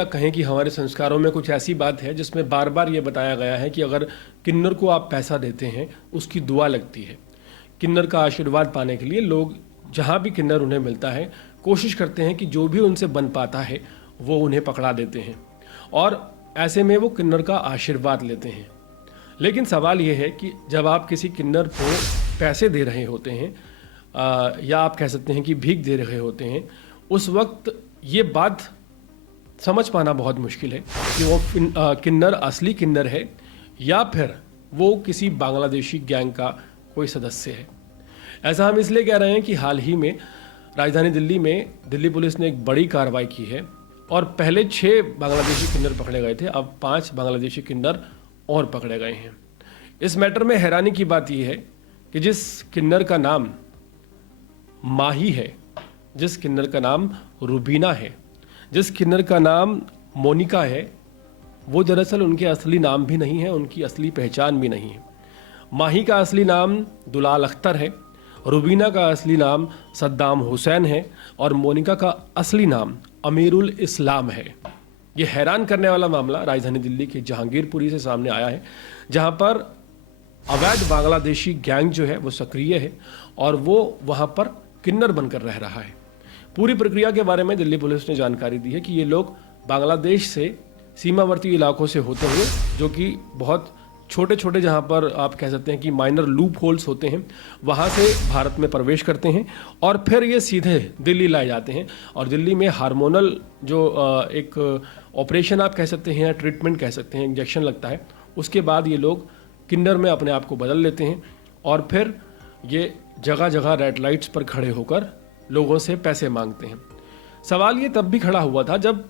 या कहें कि हमारे संस्कारों में कुछ ऐसी बात है जिसमें बार बार ये बताया गया है कि अगर किन्नर को आप पैसा देते हैं उसकी दुआ लगती है। किन्नर का आशीर्वाद पाने के लिए लोग जहाँ भी किन्नर उन्हें मिलता है कोशिश करते हैं कि जो भी उनसे बन पाता है वो उन्हें पकड़ा देते हैं और ऐसे में वो किन्नर का आशीर्वाद लेते हैं। लेकिन सवाल ये है कि जब आप किसी किन्नर को पैसे दे रहे होते हैं या आप कह सकते हैं कि भीख दे रहे होते हैं, उस वक्त ये बात समझ पाना बहुत मुश्किल है कि वो किन्नर असली किन्नर है या फिर वो किसी बांग्लादेशी गैंग का कोई सदस्य है। ऐसा हम इसलिए कह रहे हैं कि हाल ही में राजधानी दिल्ली में दिल्ली पुलिस ने एक बड़ी कार्रवाई की है और पहले 6 बांग्लादेशी किन्नर पकड़े गए थे, अब 5 बांग्लादेशी किन्नर और पकड़े गए हैं। इस मैटर में हैरानी की बात यह है कि जिस किन्नर का नाम माही है, जिस किन्नर का नाम रुबीना है, जिस किन्नर का नाम मोनिका है, वो दरअसल उनके असली नाम भी नहीं है, उनकी असली पहचान भी नहीं है। माही का असली नाम दुलाल अख्तर है, रुबीना का असली नाम सद्दाम हुसैन है और मोनिका का असली नाम अमीरुल इस्लाम है। ये हैरान करने वाला मामला राजधानी दिल्ली के जहांगीरपुरी से सामने आया है, जहां पर अवैध बांग्लादेशी गैंग जो है वो सक्रिय है और वो वहां पर किन्नर बनकर रह रहा है। पूरी प्रक्रिया के बारे में दिल्ली पुलिस ने जानकारी दी है कि ये लोग बांग्लादेश से सीमावर्ती इलाकों से होते हुए, जो कि बहुत छोटे छोटे जहां पर आप कह सकते हैं कि माइनर लूप होल्स होते हैं, वहां से भारत में प्रवेश करते हैं और फिर ये सीधे दिल्ली लाए जाते हैं और दिल्ली में हार्मोनल जो एक ऑपरेशन आप कह सकते हैं या ट्रीटमेंट कह सकते हैं, इंजेक्शन लगता है, उसके बाद ये लोग किन्नर में अपने आप को बदल लेते हैं और फिर ये जगह जगह रेड लाइट्स पर खड़े होकर लोगों से पैसे मांगते हैं। सवाल ये तब भी खड़ा हुआ था जब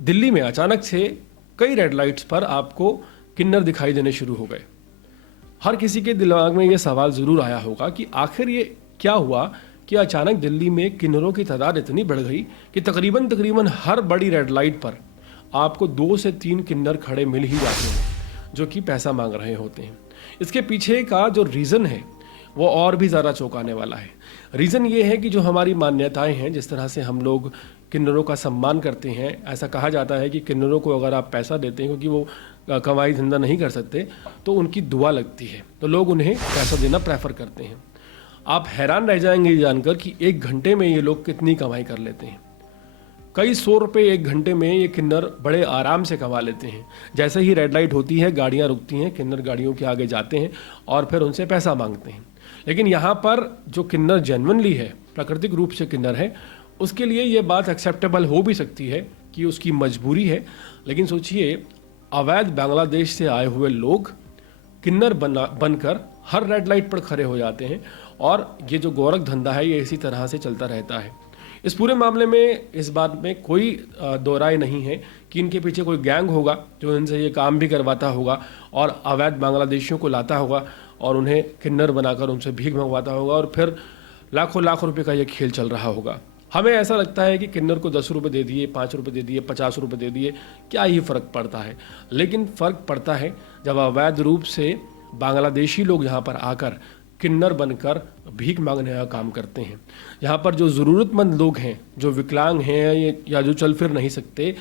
दिल्ली में अचानक से कई रेड लाइट्स पर आपको किन्नर दिखाई देने शुरू हो गए। हर किसी के दिमाग में ये सवाल ज़रूर आया होगा कि आखिर ये क्या हुआ कि अचानक दिल्ली में किन्नरों की तादाद इतनी बढ़ गई कि तकरीबन हर बड़ी रेड लाइट पर आपको 2 से 3 किन्नर खड़े मिल ही जाते हैं जो कि पैसा मांग रहे होते हैं। इसके पीछे का जो रीज़न है वो और भी ज़्यादा चौंकाने वाला है। रीज़न ये है कि जो हमारी मान्यताएं हैं, जिस तरह से हम लोग किन्नरों का सम्मान करते हैं, ऐसा कहा जाता है कि किन्नरों को अगर आप पैसा देते हैं क्योंकि वो कमाई धंधा नहीं कर सकते तो उनकी दुआ लगती है, तो लोग उन्हें पैसा देना प्रेफर करते हैं। आप हैरान रह जाएंगे ये जानकर कि 1 घंटे में ये लोग कितनी कमाई कर लेते हैं। कई 100 रुपये 1 घंटे में ये किन्नर बड़े आराम से कमा लेते हैं। जैसे ही रेड लाइट होती है, गाड़ियाँ रुकती हैं, किन्नर गाड़ियों के आगे जाते हैं और फिर उनसे पैसा मांगते हैं। लेकिन यहाँ पर जो किन्नर जेन्युइनली है, प्राकृतिक रूप से किन्नर है, उसके लिए ये बात एक्सेप्टेबल हो भी सकती है कि उसकी मजबूरी है। लेकिन सोचिए, अवैध बांग्लादेश से आए हुए लोग किन्नर बनकर हर रेड लाइट पर खड़े हो जाते हैं और ये जो गोरख धंधा है ये इसी तरह से चलता रहता है। इस पूरे मामले में इस बात में कोई दो राय नहीं है कि इनके पीछे कोई गैंग होगा जो इनसे ये काम भी करवाता होगा और अवैध बांग्लादेशियों को लाता होगा और उन्हें किन्नर बनाकर उनसे भीख मंगवाता होगा और फिर लाखों लाख रुपए का ये खेल चल रहा होगा। हमें ऐसा लगता है कि किन्नर को 10 रुपये दे दिए, 5 रुपये दे दिए, 50 रुपये दे दिए, क्या ही फ़र्क पड़ता है। लेकिन फ़र्क पड़ता है जब अवैध रूप से बांग्लादेशी लोग यहाँ पर आकर किन्नर बनकर भीख मांगने का काम करते हैं। यहाँ पर जो ज़रूरतमंद लोग हैं, जो विकलांग हैं या जो चल फिर नहीं सकते,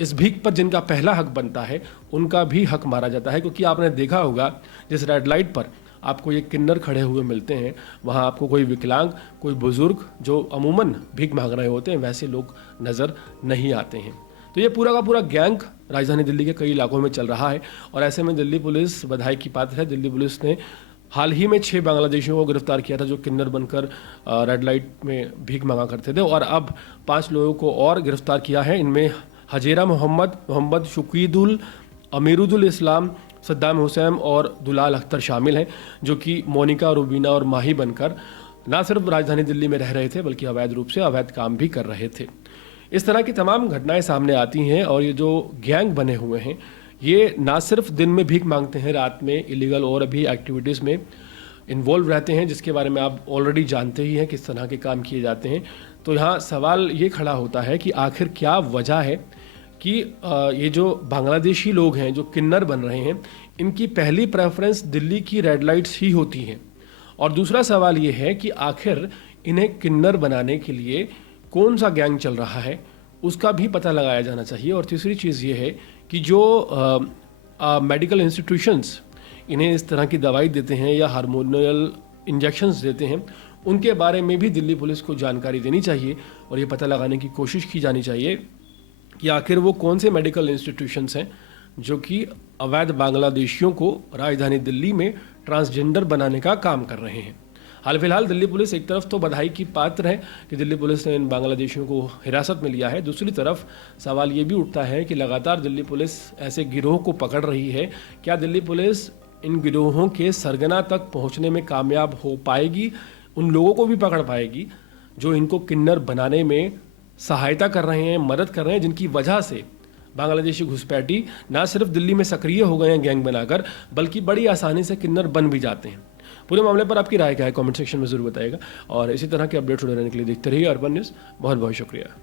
इस भीख पर जिनका पहला हक बनता है उनका भी हक मारा जाता है। क्योंकि आपने देखा होगा जिस रेड लाइट पर आपको ये किन्नर खड़े हुए मिलते हैं, वहाँ आपको कोई विकलांग, कोई बुजुर्ग जो अमूमन भीख मांग रहे होते हैं, वैसे लोग नज़र नहीं आते हैं। तो ये पूरा का पूरा गैंग राजधानी दिल्ली के कई इलाकों में चल रहा है और ऐसे में दिल्ली पुलिस बधाई की पात्र है। दिल्ली पुलिस ने हाल ही में 6 बांग्लादेशियों को गिरफ्तार किया था जो किन्नर बनकर रेड लाइट में भीख मांगा करते थे और अब 5 लोगों को और गिरफ्तार किया है। इनमें हजेरा मोहम्मद शुकीदुल, अमीरुल इस्लाम, सद्दाम हुसैन और दुलाल अख्तर शामिल हैं, जो कि मोनिका, रुबीना और माही बनकर ना सिर्फ राजधानी दिल्ली में रह रहे थे बल्कि अवैध रूप से अवैध काम भी कर रहे थे। इस तरह की तमाम घटनाएं सामने आती हैं और ये जो गैंग बने हुए हैं ये ना सिर्फ दिन में भीख मांगते हैं, रात में इलीगल और भी एक्टिविटीज़ में इन्वॉल्व रहते हैं, जिसके बारे में आप ऑलरेडी जानते ही हैं किस तरह के काम किए जाते हैं। तो यहाँ सवाल ये खड़ा होता है कि आखिर क्या वजह है कि ये जो बांग्लादेशी लोग हैं जो किन्नर बन रहे हैं, इनकी पहली प्रेफरेंस दिल्ली की रेड लाइट्स ही होती हैं। और दूसरा सवाल ये है कि आखिर इन्हें किन्नर बनाने के लिए कौन सा गैंग चल रहा है, उसका भी पता लगाया जाना चाहिए। और तीसरी चीज़ ये है कि जो मेडिकल इंस्टीट्यूशंस इन्हें इस तरह की दवाई देते हैं या हार्मोनल इंजेक्शंस देते हैं, उनके बारे में भी दिल्ली पुलिस को जानकारी देनी चाहिए और ये पता लगाने की कोशिश की जानी चाहिए कि आखिर वो कौन से मेडिकल इंस्टीट्यूशंस हैं जो कि अवैध बांग्लादेशियों को राजधानी दिल्ली में ट्रांसजेंडर बनाने का काम कर रहे हैं। हाल फिलहाल दिल्ली पुलिस एक तरफ तो बधाई की पात्र है कि दिल्ली पुलिस ने इन बांग्लादेशियों को हिरासत में लिया है, दूसरी तरफ सवाल ये भी उठता है कि लगातार दिल्ली पुलिस ऐसे गिरोह को पकड़ रही है, क्या दिल्ली पुलिस इन गिरोहों के सरगना तक पहुंचने में कामयाब हो पाएगी, उन लोगों को भी पकड़ पाएगी जो इनको किन्नर बनाने में सहायता कर रहे हैं, मदद कर रहे हैं, जिनकी वजह से बांग्लादेशी घुसपैठी ना सिर्फ दिल्ली में सक्रिय हो गए हैं गैंग बनाकर, बल्कि बड़ी आसानी से किन्नर बन भी जाते हैं। पूरे मामले पर आपकी राय क्या है, कमेंट सेक्शन में जरूर बताइएगा और इसी तरह के अपडेट्स होने रहने के लिए देखते रहिए अर्बन न्यूज़। बहुत बहुत शुक्रिया।